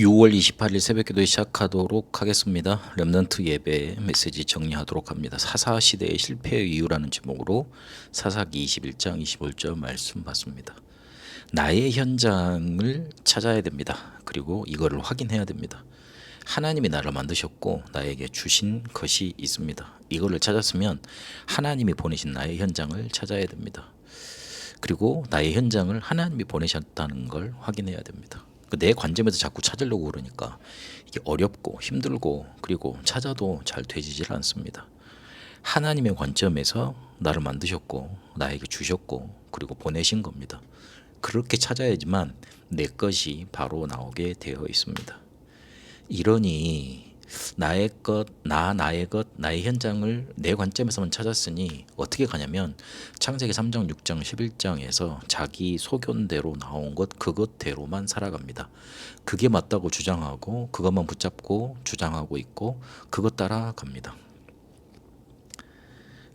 6월 28일 새벽기도 시작하도록 하겠습니다. 렘넌트 예배 메시지 정리하도록 합니다. 사사시대의 실패의 이유라는 제목으로 사사기 21장 25절 말씀 받습니다. 나의 현장을 찾아야 됩니다. 그리고 이거를 확인해야 됩니다. 하나님이 나를 만드셨고 나에게 주신 것이 있습니다. 이거를 찾았으면 하나님이 보내신 나의 현장을 찾아야 됩니다. 그리고 나의 현장을 하나님이 보내셨다는 걸 확인해야 됩니다. 내 관점에서 자꾸 찾으려고 그러니까 이게 어렵고 힘들고 그리고 찾아도 잘 되지질 않습니다. 하나님의 관점에서 나를 만드셨고 나에게 주셨고 그리고 보내신 겁니다. 그렇게 찾아야지만 내 것이 바로 나오게 되어 있습니다. 이러니 나의 것, 나의 것, 나의 현장을 내 관점에서만 찾았으니 어떻게 가냐면 창세기 3장, 6장, 11장에서 자기 소견대로 나온 것 그것대로만 살아갑니다. 그게 맞다고 주장하고 그것만 붙잡고 주장하고 있고 그것 따라갑니다.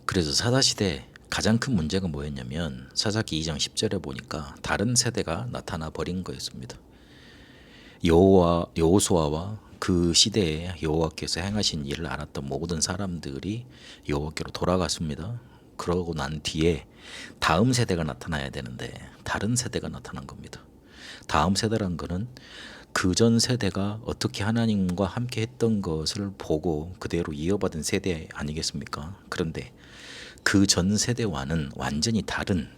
그래서 사사시대 가장 큰 문제가 뭐였냐면 사사기 2장 10절에 보니까 다른 세대가 나타나 버린 거였습니다. 여호수아와 그 시대에 여호와께서 행하신 일을 알았던 모든 사람들이 여호와께로 돌아갔습니다. 그러고 난 뒤에 다음 세대가 나타나야 되는데 다른 세대가 나타난 겁니다. 다음 세대란 거는 그전 세대가 어떻게 하나님과 함께 했던 것을 보고 그대로 이어받은 세대 아니겠습니까? 그런데 그 전 세대와는 완전히 다른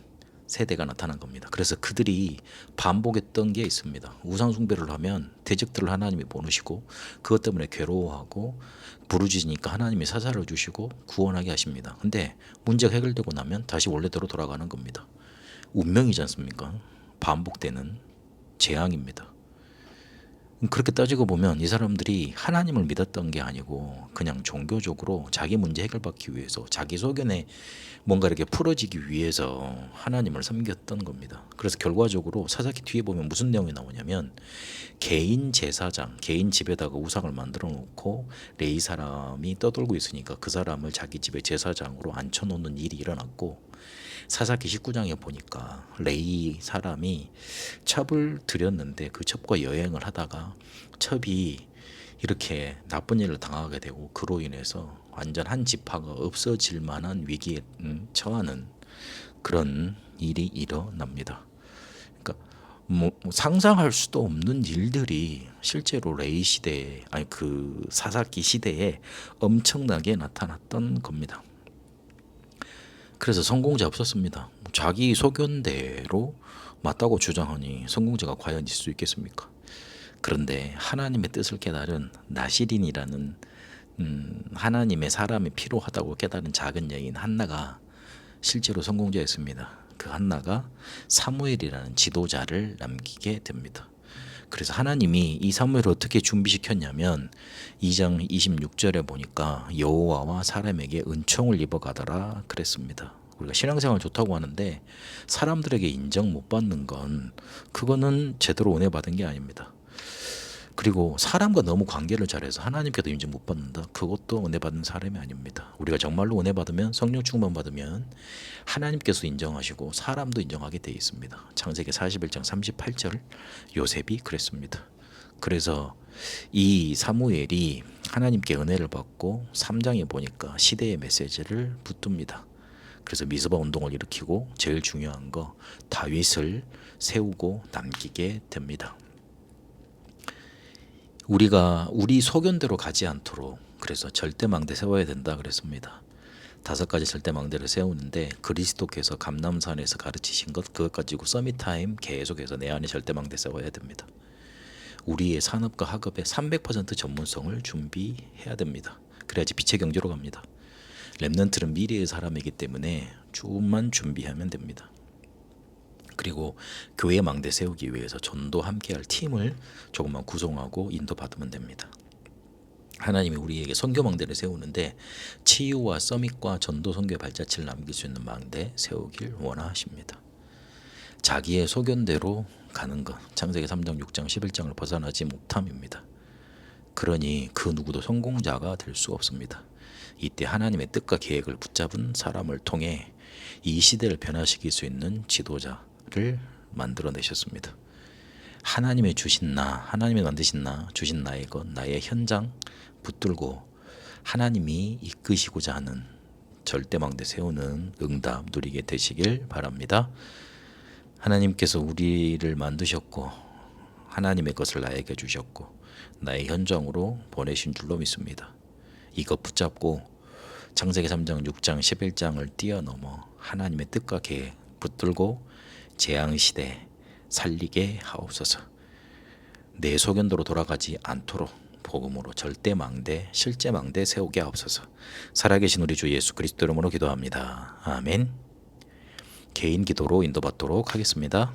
세대가 나타난 겁니다. 그래서 그들이 반복했던 게 있습니다. 우상 숭배를 하면 대적들을 하나님이 보내시고 그것 때문에 괴로워하고 부르짖으니까 하나님이 사사를 주시고 구원하게 하십니다. 근데 문제가 해결되고 나면 다시 원래대로 돌아가는 겁니다. 운명이지 않습니까? 반복되는 재앙입니다. 그렇게 따지고 보면 이 사람들이 하나님을 믿었던 게 아니고 그냥 종교적으로 자기 문제 해결받기 위해서 자기 소견에 뭔가 이렇게 풀어지기 위해서 하나님을 섬겼던 겁니다. 그래서 결과적으로 사사기 뒤에 보면 무슨 내용이 나오냐면 개인 제사장, 개인 집에다가 우상을 만들어 놓고 레위 사람이 떠돌고 있으니까 그 사람을 자기 집의 제사장으로 앉혀놓는 일이 일어났고 사사기 19장에 보니까 레위 사람이 첩을 들였는데 그 첩과 여행을 하다가 첩이 이렇게 나쁜 일을 당하게 되고 그로 인해서 완전 한 지파가 없어질 만한 위기에 처하는 그런 일이 일어납니다. 그러니까 뭐 상상할 수도 없는 일들이 실제로 레위 시대에 아니 그 사사기 시대에 엄청나게 나타났던 겁니다. 그래서 성공자 없었습니다. 자기 소견대로 맞다고 주장하니 성공자가 과연 있을 수 있겠습니까? 그런데 하나님의 뜻을 깨달은 나시린이라는 하나님의 사람이 필요하다고 깨달은 작은 여인 한나가 실제로 성공자였습니다. 그 한나가 사무엘이라는 지도자를 남기게 됩니다. 그래서 하나님이 이 사무엘을 어떻게 준비시켰냐면 2장 26절에 보니까 여호와와 사람에게 은총을 입어가더라 그랬습니다. 우리가 신앙생활 좋다고 하는데 사람들에게 인정 못 받는 건 그거는 제대로 은혜 받은 게 아닙니다. 그리고 사람과 너무 관계를 잘해서 하나님께도 인정 못 받는다. 그것도 은혜 받는 사람이 아닙니다. 우리가 정말로 은혜 받으면 성령 충만 받으면 하나님께서 인정하시고 사람도 인정하게 되어 있습니다. 창세기 41장 38절 요셉이 그랬습니다. 그래서 이 사무엘이 하나님께 은혜를 받고 3장에 보니까 시대의 메시지를 붙듭니다. 그래서 미스바 운동을 일으키고 제일 중요한 거 다윗을 세우고 남기게 됩니다. 우리가 우리 소견대로 가지 않도록 그래서 절대망대 세워야 된다 그랬습니다. 5가지 절대망대를 세우는데 그리스도께서 감람산에서 가르치신 것 그것 가지고 서밋타임 계속해서 내 안에 절대망대 세워야 됩니다. 우리의 산업과 학업의 300% 전문성을 준비해야 됩니다. 그래야지 빛의 경지로 갑니다. 렘넌트는 미래의 사람이기 때문에 조금만 준비하면 됩니다. 그리고 교회 망대 세우기 위해서 전도 함께할 팀을 조금만 구성하고 인도받으면 됩니다. 하나님이 우리에게 선교 망대를 세우는데 치유와 서밋과 전도 선교의 발자취를 남길 수 있는 망대 세우길 원하십니다. 자기의 소견대로 가는 것 창세기 3장 6장 11장을 벗어나지 못함입니다. 그러니 그 누구도 성공자가 될 수 없습니다. 이때 하나님의 뜻과 계획을 붙잡은 사람을 통해 이 시대를 변화시킬 수 있는 지도자를 만들어내셨습니다. 하나님의 주신 나, 하나님이 만드신 나, 주신 나의 것, 나의 현장 붙들고 하나님이 이끄시고자 하는 절대망대 세우는 응답 누리게 되시길 바랍니다. 하나님께서 우리를 만드셨고 하나님의 것을 나에게 주셨고 나의 현장으로 보내신 줄로 믿습니다. 이것 붙잡고 창세기 3장, 6장, 11장을 뛰어넘어 하나님의 뜻과 계획 붙들고 재앙시대 살리게 하옵소서. 내 소견도로 돌아가지 않도록 복음으로 절대 망대, 실제 망대 세우게 하옵소서. 살아계신 우리 주 예수 그리스도 이름으로 기도합니다. 아멘. 개인 기도로 인도받도록 하겠습니다.